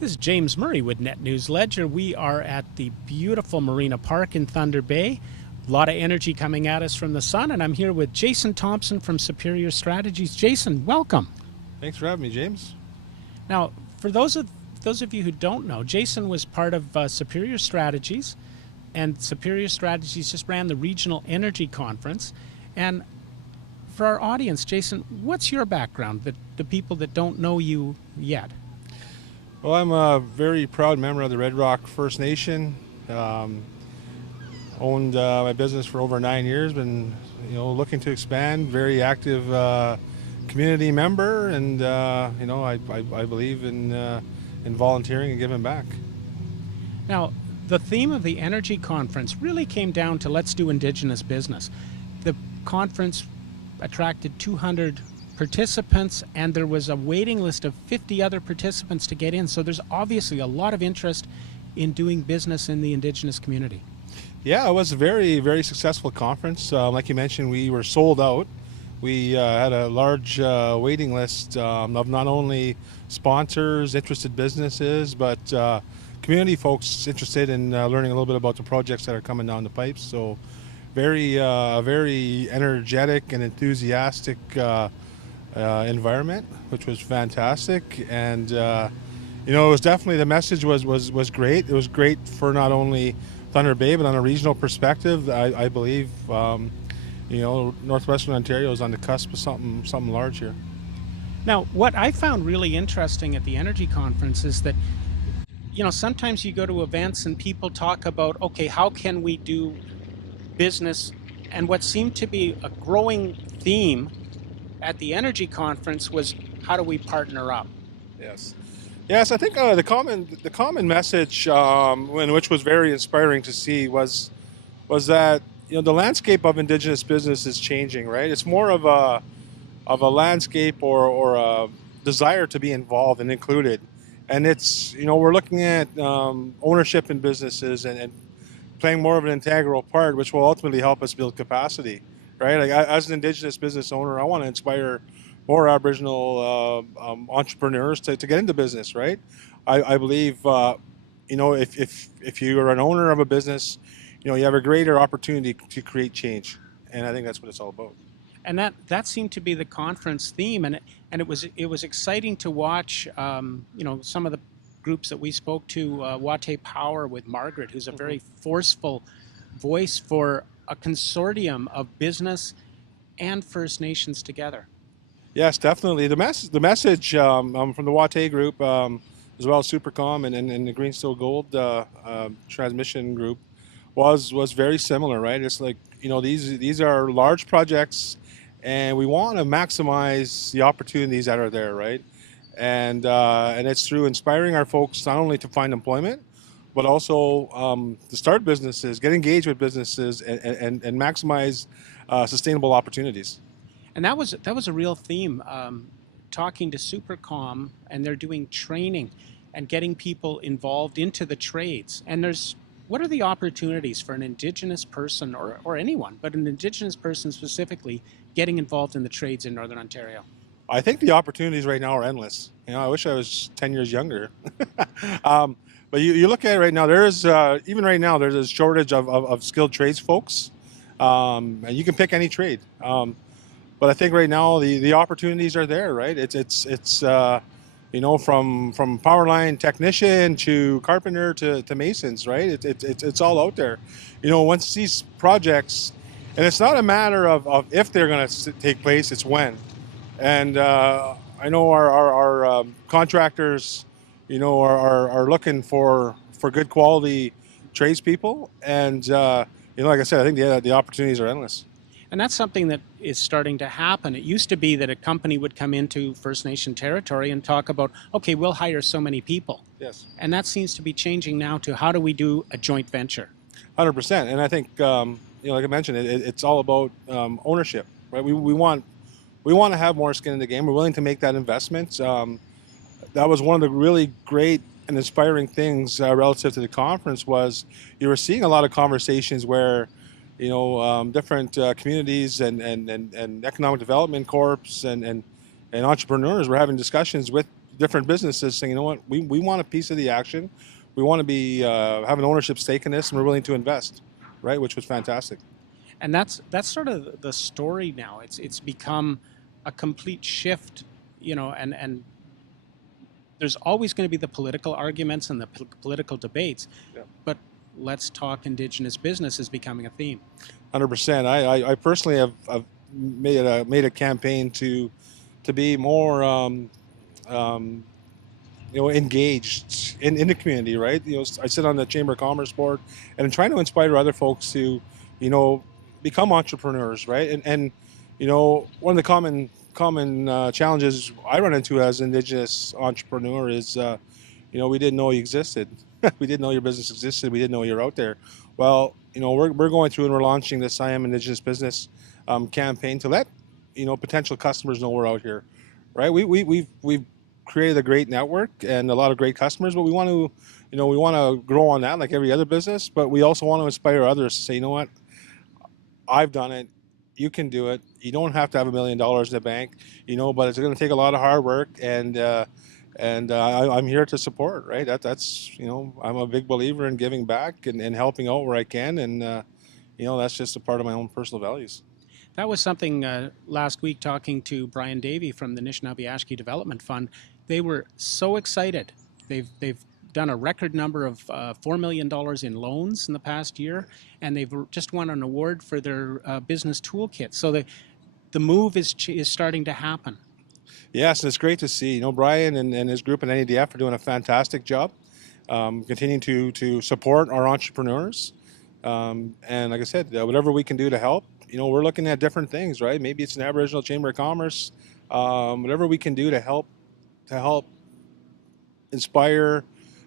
This is James Murray with Net News Ledger. We are at the beautiful Marina Park in Thunder Bay. A lot of energy coming at us from the sun, and I'm here with Jason Thompson from Superior Strategies. Jason, welcome. Thanks for having me, James. Now, for those of you who don't know, Jason was part of Superior Strategies, and Superior Strategies just ran the Regional Energy Conference. And for our audience, Jason, what's your background, the people that don't know you yet? Well, I'm a very proud member of the Red Rock First Nation. Owned my business for over 9 years. Been, looking to expand. Very active community member, and I believe in volunteering and giving back. Now, the theme of the Energy Conference really came down to let's do Indigenous business. The conference attracted 200 participants, and there was a waiting list of 50 other participants to get in. So there's obviously a lot of interest in doing business in the Indigenous community. Yeah, it was a very, very successful conference. Like you mentioned, we were sold out. We had a large waiting list of not only sponsors, interested businesses, but community folks interested in learning a little bit about the projects that are coming down the pipes. So very energetic and enthusiastic environment, which was fantastic. And it was definitely, the message was great. It was great for not only Thunder Bay, but on a regional perspective. I believe Northwestern Ontario is on the cusp of something large here. Now, what I found really interesting at the Energy Conference is that sometimes you go to events and people talk about, okay, how can we do business? And what seemed to be a growing theme at the Energy Conference was, how do we partner up? Yes. I think the common message, which was very inspiring to see, was that the landscape of Indigenous business is changing. Right, it's more of a landscape or a desire to be involved and included, and it's we're looking at ownership in businesses and playing more of an integral part, which will ultimately help us build capacity. Right, like as an Indigenous business owner, I want to inspire more Aboriginal entrepreneurs to get into business. Right, I believe if you are an owner of a business, you have a greater opportunity to create change, and I think that's what it's all about. And that seemed to be the conference theme, and it was exciting to watch. Some of the groups that we spoke to, Wate Power with Margaret, who's a very forceful voice for a consortium of business and First Nations together. Yes, definitely. The message from the Wate group, as well as Supercom and the Greenstone Gold transmission group, was very similar. Right, it's like these are large projects, and we want to maximize the opportunities that are there. Right, and it's through inspiring our folks not only to find employment, but also to start businesses, get engaged with businesses, and maximize sustainable opportunities. And that was a real theme. Talking to Supercom, and they're doing training and getting people involved into the trades. And what are the opportunities for an Indigenous person or anyone, but an Indigenous person specifically, getting involved in the trades in Northern Ontario? I think the opportunities right now are endless. I wish I was 10 years younger. But you look at it right now, there's a shortage of skilled trades folks. And you can pick any trade. But I think right now the opportunities are there, right? It's from power line technician to carpenter to masons, right? It's all out there. Once these projects, and it's not a matter of if they're going to take place, it's when. And I know our contractors, are looking for good quality tradespeople, and like I said, I think the opportunities are endless. And that's something that is starting to happen. It used to be that a company would come into First Nation territory and talk about, okay, we'll hire so many people. Yes. And that seems to be changing now to, how do we do a joint venture? 100%. And I think, like I mentioned, it's all about ownership, right? We want to have more skin in the game. We're willing to make that investment. That was one of the really great and inspiring things relative to the conference, was you were seeing a lot of conversations where different communities and economic development corps and entrepreneurs were having discussions with different businesses saying, you know what, we want a piece of the action. We want to be have an ownership stake in this, and we're willing to invest, right? Which was fantastic. And that's sort of the story now. It's become a complete shift, and there's always going to be the political arguments and the political debates, Yeah. but let's talk Indigenous business is becoming a theme. 100%. I personally have made a campaign to be more um, engaged in the community, right? I sit on the Chamber of Commerce board, and I'm trying to inspire other folks to, become entrepreneurs, right? And one of the common challenges I run into as an Indigenous entrepreneur is, we didn't know you existed. We didn't know your business existed. We didn't know you're out there. Well, we're going through and we're launching this I Am Indigenous Business campaign to let potential customers know we're out here, right? We've created a great network and a lot of great customers, but we want to grow on that like every other business. But we also want to inspire others to say, you know what, I've done it. You can do it. You don't have to have $1 million in the bank, but it's going to take a lot of hard work, and I'm here to support. Right. That's I'm a big believer in giving back and helping out where I can, and that's just a part of my own personal values. That was something last week talking to Brian Davey from the Anishinaabe-Ashkee Development Fund. They were so excited. They've done a record number of $4 million in loans in the past year, and they've just won an award for their business toolkit. So the move is starting to happen. Yes, it's great to see. Brian and his group at NADF are doing a fantastic job, continuing to support our entrepreneurs. And like I said, whatever we can do to help, we're looking at different things, right? Maybe it's an Aboriginal Chamber of Commerce, whatever we can do to help inspire,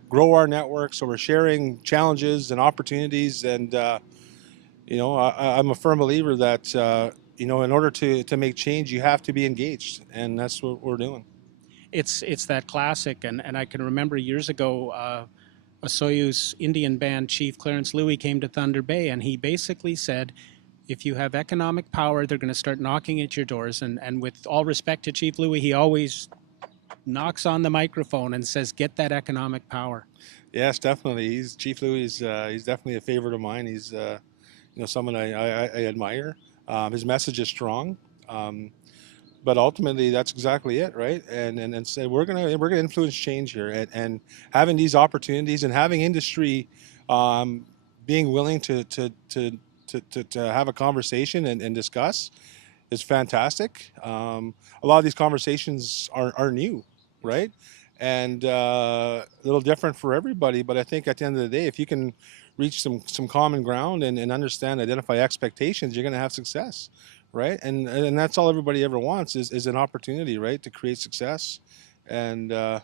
grow our network, so we're sharing challenges and opportunities. And I'm a firm believer that in order to make change, you have to be engaged, and that's what we're doing. It's that classic, and I can remember years ago, a Soyuz Indian band chief, Clarence Louie, came to Thunder Bay, and he basically said, if you have economic power, they're going to start knocking at your doors. And with all respect to Chief Louie, he always knocks on the microphone and says, get that economic power. Yes, definitely. Chief Louie. He's definitely a favorite of mine. He's someone I admire. His message is strong, but ultimately that's exactly it, right? And say we're gonna influence change here, and having these opportunities and having industry being willing to have a conversation and discuss is fantastic. A lot of these conversations are new, right? And a little different for everybody. But I think at the end of the day, if you can reach some common ground and understand, identify expectations, you're going to have success, right? And that's all everybody ever wants is an opportunity, right, to create success. And I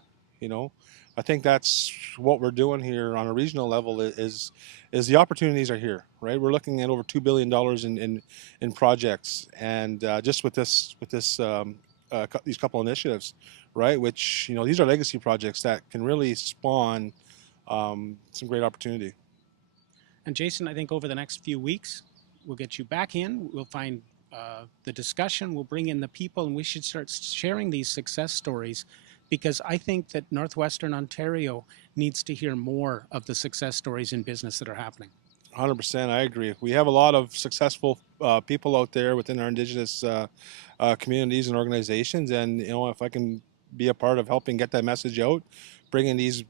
think that's what we're doing here on a regional level is the opportunities are here, right? We're looking at over $2 billion in projects, and just with these couple initiatives, right? Which these are legacy projects that can really spawn some great opportunity. And Jason, I think over the next few weeks, we'll get you back in. We'll find the discussion. We'll bring in the people, and we should start sharing these success stories, because I think that Northwestern Ontario needs to hear more of the success stories in business that are happening. 100%, I agree. We have a lot of successful people out there within our Indigenous communities and organizations, and if I can be a part of helping get that message out, bringing these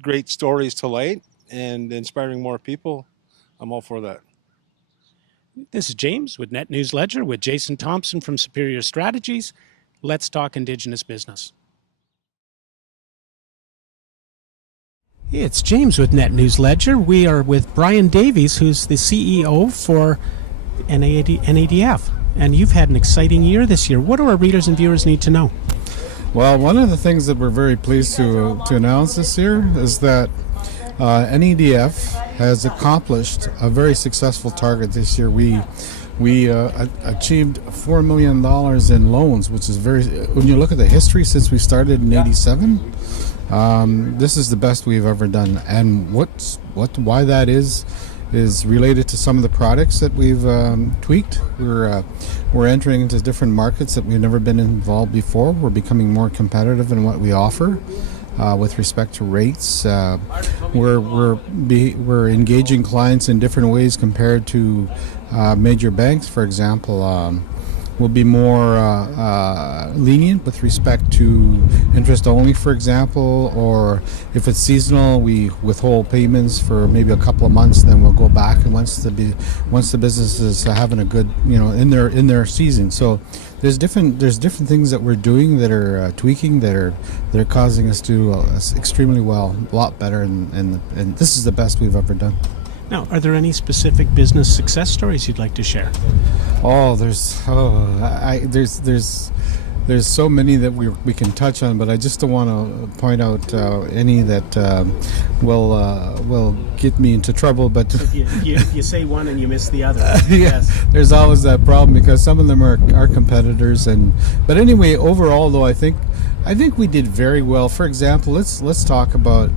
great stories to light and inspiring more people, I'm all for that. This is James with Net News Ledger with Jason Thompson from Superior Strategies. Let's talk Indigenous business. It's James with Net News Ledger. We are with Brian Davies, who's the CEO for NADF. And you've had an exciting year this year. What do our readers and viewers need to know? Well, one of the things that we're very pleased to announce this year is that NADF has accomplished a very successful target this year. We achieved $4 million in loans, which is when you look at the history since we started in '87, this is the best we've ever done. And why that is is related to some of the products that we've tweaked. We're entering into different markets that we've never been involved before. We're becoming more competitive in what we offer. With respect to rates, we're engaging clients in different ways compared to major banks. For example, we'll be more lenient with respect to interest only, for example, or if it's seasonal, we withhold payments for maybe a couple of months. Then we'll go back, and once the business is having a good, in their season. So there's different things that we're doing that are tweaking that are causing us to do extremely well, a lot better, and this is the best we've ever done. Now, are there any specific business success stories you'd like to share? There's so many that we can touch on, but I just don't want to point out any that will get me into trouble. But you say one and you miss the other. Yeah, yes. There's always that problem because some of them are competitors. But anyway, overall, though, I think we did very well. For example, let's talk about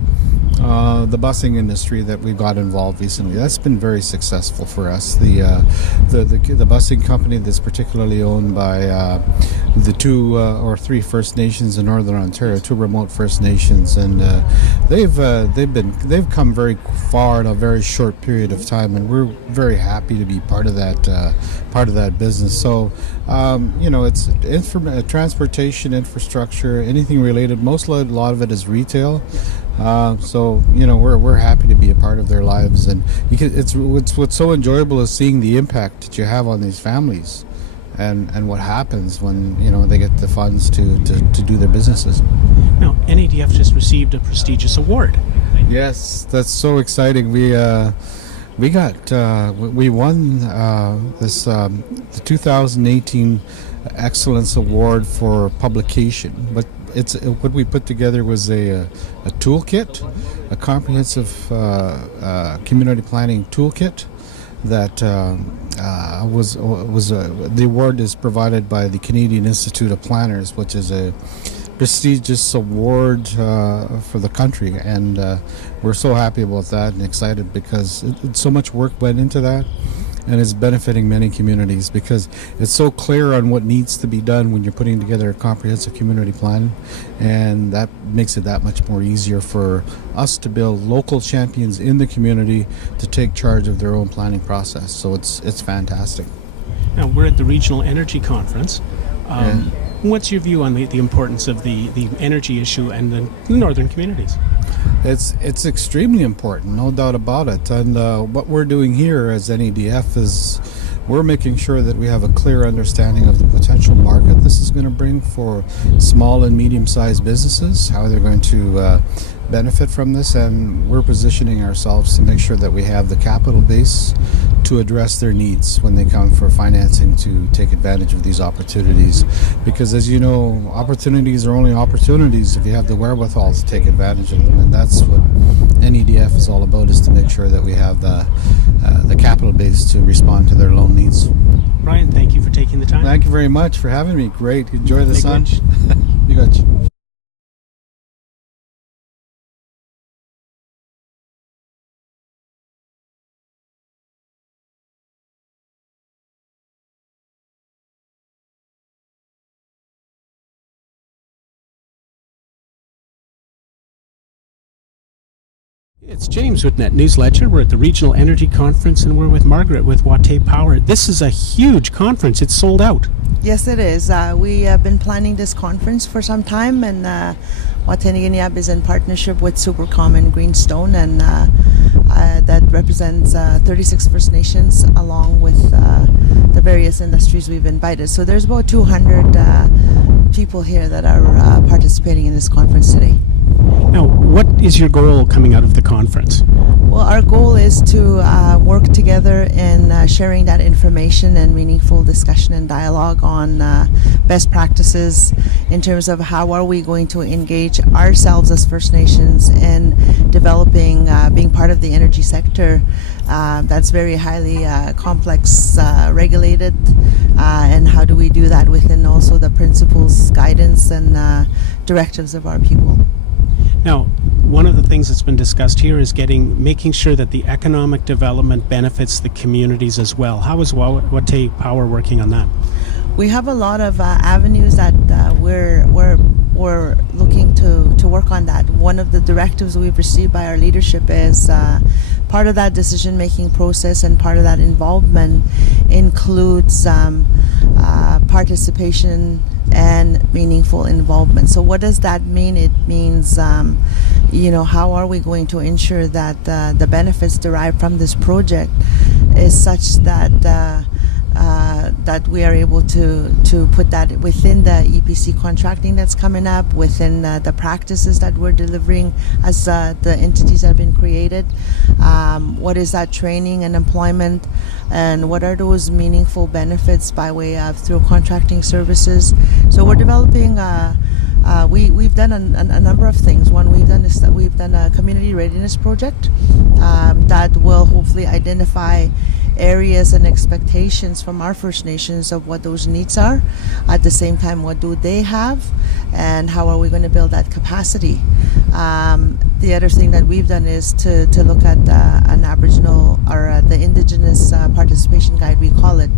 the busing industry that we got involved recently. That's been very successful for us. The busing company that's particularly owned by the 2 or 3 First Nations in Northern Ontario, 2 remote First Nations, and they've come very far in a very short period of time, and we're very happy to be part of that business. So it's transportation, infrastructure, anything related. A lot of it is retail. So we're happy to be a part of their lives, and what's so enjoyable is seeing the impact that you have on these families, and what happens when they get the funds to do their businesses. Now, NADF just received a prestigious award. Yes, that's so exciting. We won the 2018 Excellence Award for Publication, but what we put together was a toolkit, a comprehensive community planning toolkit that the award is provided by the Canadian Institute of Planners, which is a prestigious award for the country, and we're so happy about that and excited because so much work went into that. And it's benefiting many communities because it's so clear on what needs to be done when you're putting together a comprehensive community plan, and that makes it that much more easier for us to build local champions in the community to take charge of their own planning process. So it's fantastic. Now, we're at the Regional Energy Conference. What's your view on the importance of the energy issue and the northern communities? It's extremely important, no doubt about it. And what we're doing here as NADF is we're making sure that we have a clear understanding of the potential market this is going to bring for small and medium-sized businesses, how they're going to benefit from this, and we're positioning ourselves to make sure that we have the capital base to address their needs when they come for financing to take advantage of these opportunities. Because as you know, opportunities are only opportunities if you have the wherewithal to take advantage of them, and that's what NEDF is all about, is to make sure that we have the capital base to respond to their loan needs. Brian, thank you for taking the time. Thank you very much for having me. Great. Enjoy the sun. You got you. It's James with Net News Ledger. We're at the Regional Energy Conference, and we're with Margaret with Watay Power. This is a huge conference. It's sold out. Yes, it is. We have been planning this conference for some time, and Watay is in partnership with Supercom and Greenstone, and that represents 36 First Nations along with the various industries we've invited. So there's about 200 people here that are participating in this conference today. Now, what is your goal coming out of the conference? Well, our goal is to work together in sharing that information and meaningful discussion and dialogue on best practices in terms of how are we going to engage ourselves as First Nations in developing, being part of the energy sector that's very highly complex, regulated, and how do we do that within also the principles, guidance, and directives of our people. Now, one of the things that's been discussed here is making sure that the economic development benefits the communities as well. How is Watay Power working on that? We have a lot of avenues that we're looking to work on that. One of the directives we've received by our leadership is part of that decision-making process, and part of that involvement includes participation and meaningful involvement. So what does that mean? It means, how are we going to ensure that the benefits derived from this project is such that that we are able to put that within the EPC contracting that's coming up, within the practices that we're delivering as the entities have been created. What is that training and employment, and what are those meaningful benefits by way of through contracting services? So we're developing. We've done a number of things. One we've done a community readiness project that will hopefully identify areas and expectations from our First Nations of what those needs are. At the same time, what do they have, and how are we going to build that capacity? The other thing that we've done is to look at an Aboriginal or the Indigenous participation guide, we call it,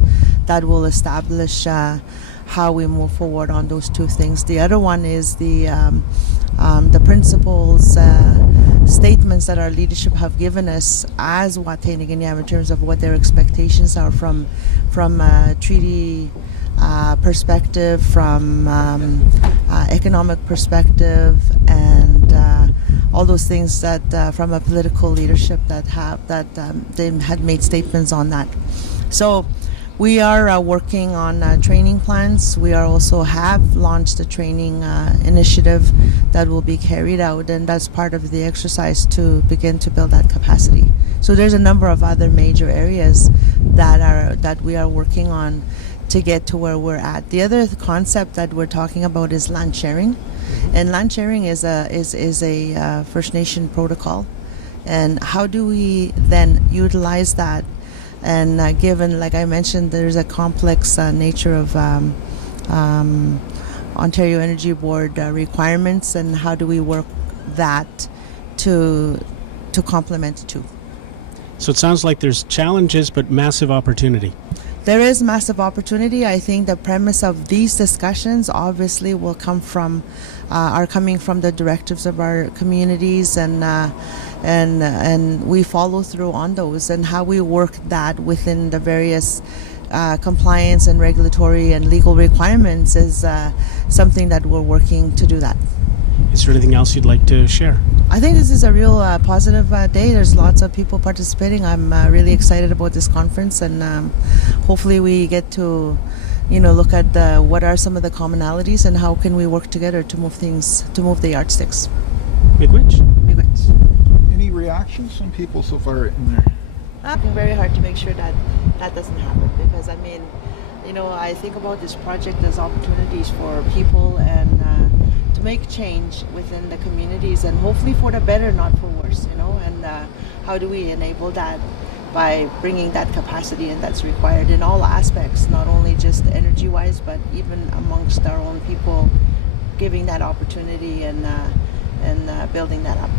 that will establish how we move forward on those two things. The other one is the principles, statements that our leadership have given us as Watay Niigiiniab in terms of what their expectations are from a treaty perspective, from economic perspective, and all those things that from a political leadership that they had made statements on that. So we are working on training plans. We are also have launched a training initiative that will be carried out, and that's part of the exercise to begin to build that capacity. So there's a number of other major areas that we are working on to get to where we're at. The other concept that we're talking about is land sharing, and land sharing is a First Nation protocol, and how do we then utilize that? And given, like I mentioned, there's a complex nature of Ontario Energy Board requirements, and how do we work that to complement the two? So it sounds like there's challenges but massive opportunity. There is massive opportunity. I think the premise of these discussions obviously will are coming from the directives of our communities, and we follow through on those, and how we work that within the various compliance and regulatory and legal requirements is something that we're working to do that. Is there anything else you'd like to share? I think this is a real positive day. There's lots of people participating. I'm really excited about this conference, and hopefully we get to look at what are some of the commonalities and how can we work together to move the yardsticks. Miigwech? Any reactions from people so far in there? Working very hard to make sure that doesn't happen, because I think about this project as opportunities for people and to make change within the communities, and hopefully for the better, not for worse, and how do we enable that by bringing that capacity in that's required in all aspects, not only just energy-wise, but even amongst our own people, giving that opportunity and building that up.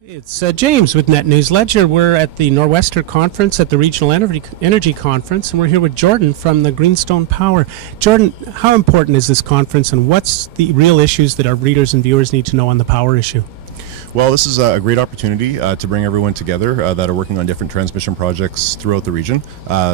It's James with Net News Ledger. We're at the Northwestern Conference at the Regional Energy Conference, and we're here with Jordan from the Greenstone Power. Jordan, how important is this conference, and what's the real issues that our readers and viewers need to know on the power issue? Well, this is a great opportunity to bring everyone together that are working on different transmission projects throughout the region.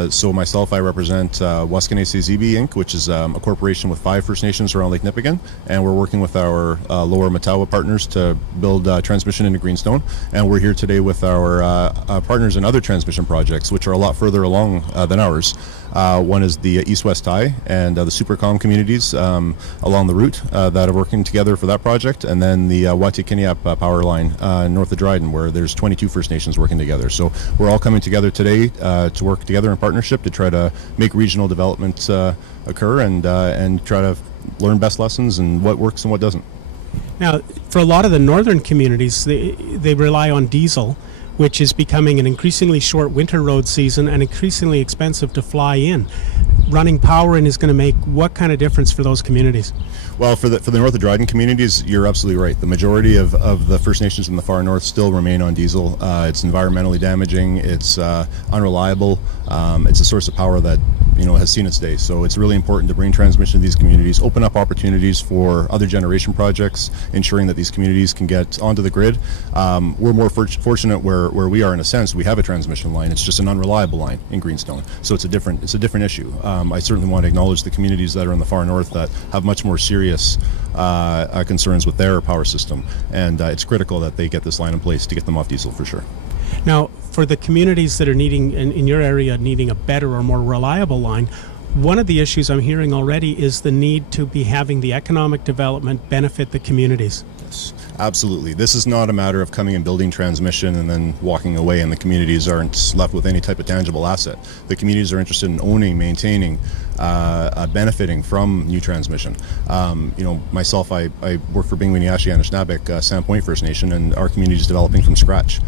So myself, I represent Waskanese Zibi Inc., which is a corporation with 5 First Nations around Lake Nipigon, and we're working with our Lower Matawa partners to build transmission into Greenstone. And we're here today with our partners in other transmission projects, which are a lot further along than ours. One is the East-West Tie and the Supercom communities along the route that are working together for that project, and then the Watay Niigiiniab power line north of Dryden, where there's 22 First Nations working together. So we're all coming together today to work together in partnership to try to make regional development occur and try to learn best lessons and what works and what doesn't. Now, for a lot of the northern communities, they rely on diesel, which is becoming an increasingly short winter road season and increasingly expensive to fly in. running power in is going to make what kind of difference for those communities? Well, for the North of Dryden communities, you're absolutely right. The majority of the First Nations in the far north still remain on diesel. It's environmentally damaging. It's unreliable. It's a source of power that has seen its day. So it's really important to bring transmission to these communities, open up opportunities for other generation projects, ensuring that these communities can get onto the grid. We're more fortunate where we are in a sense. We have a transmission line. It's just an unreliable line in Greenstone. So it's a different issue. I certainly want to acknowledge the communities that are in the far north that have much more serious concerns with their power system, and it's critical that they get this line in place to get them off diesel for sure. Now, for the communities that are needing, in your area, needing a better or more reliable line, one of the issues I'm hearing already is the need to be having the economic development benefit the communities. Absolutely. This is not a matter of coming and building transmission and then walking away and the communities aren't left with any type of tangible asset. The communities are interested in owning, maintaining, benefiting from new transmission. Myself, I work for Bingwini-Ashi Anishinaabeg, Sandpoint First Nation, and our community is developing from scratch.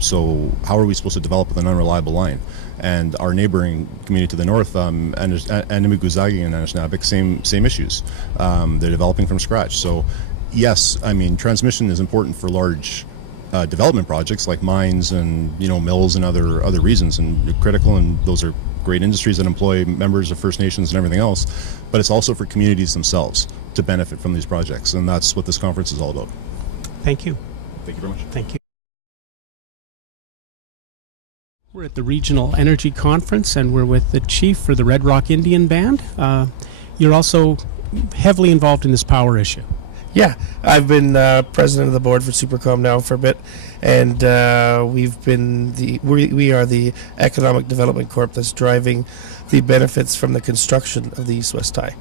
So how are we supposed to develop with an unreliable line? And our neighboring community to the north, Anamiguzagi and Anishinaabeg, same issues. They're developing from scratch. So yes, I mean, transmission is important for large development projects like mines and mills and other reasons, and critical, and those are great industries that employ members of First Nations and everything else, but it's also for communities themselves to benefit from these projects, and that's what this conference is all about. Thank you. Thank you very much. Thank you. We're at the Regional Energy Conference, and we're with the chief for the Red Rock Indian Band. You're also heavily involved in this power issue. Yeah, I've been president of the board for Supercom now for a bit, and we are the economic development corp that's driving the benefits from the construction of the East-West tie.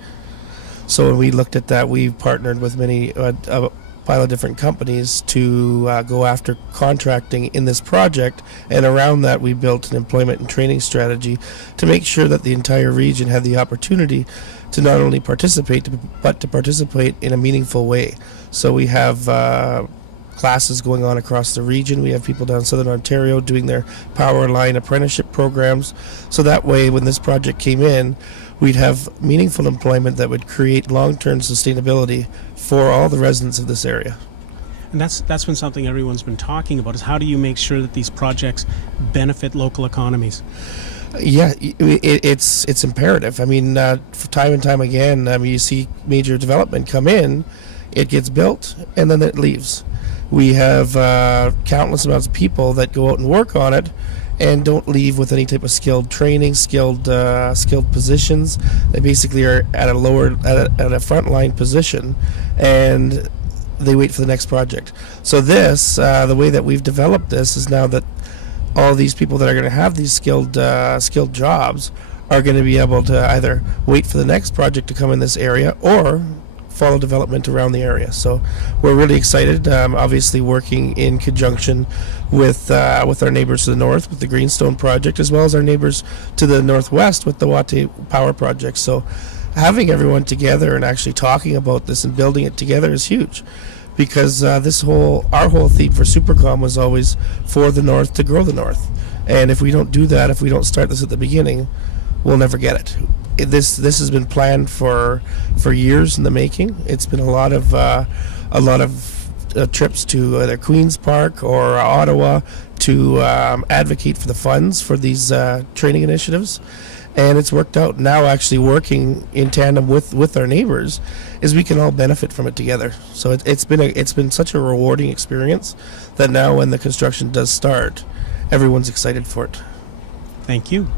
So when we looked at that, we partnered with many pile of different companies to go after contracting in this project, and around that we built an employment and training strategy to make sure that the entire region had the opportunity to not only participate but to participate in a meaningful way. So we have classes going on across the region. We have people down Southern Ontario doing their power line apprenticeship programs, so that way when this project came in, we'd have meaningful employment that would create long-term sustainability for all the residents of this area. And that's been something everyone's been talking about, is how do you make sure that these projects benefit local economies? Yeah, it's imperative. I mean, time and time again, you see major development come in, it gets built, and then it leaves. We have countless amounts of people that go out and work on it and don't leave with any type of skilled training, skilled positions. They basically are at a frontline position, and they wait for the next project. So this, the way that we've developed this is now that all these people that are going to have these skilled jobs are going to be able to either wait for the next project to come in this area or follow development around the area. So we're really excited, obviously working in conjunction with our neighbors to the north with the Greenstone project, as well as our neighbors to the northwest with the Wate Power project. So having everyone together and actually talking about this and building it together is huge, because our whole theme for Supercom was always for the north to grow the north. And if we don't do that, if we don't start this at the beginning, we'll never get it. This has been planned for years in the making. It's been a lot of trips to either Queen's Park or Ottawa to advocate for the funds for these training initiatives, and it's worked out. Now, actually working in tandem with our neighbors, is we can all benefit from it together. So it's been such a rewarding experience that now when the construction does start, everyone's excited for it. Thank you.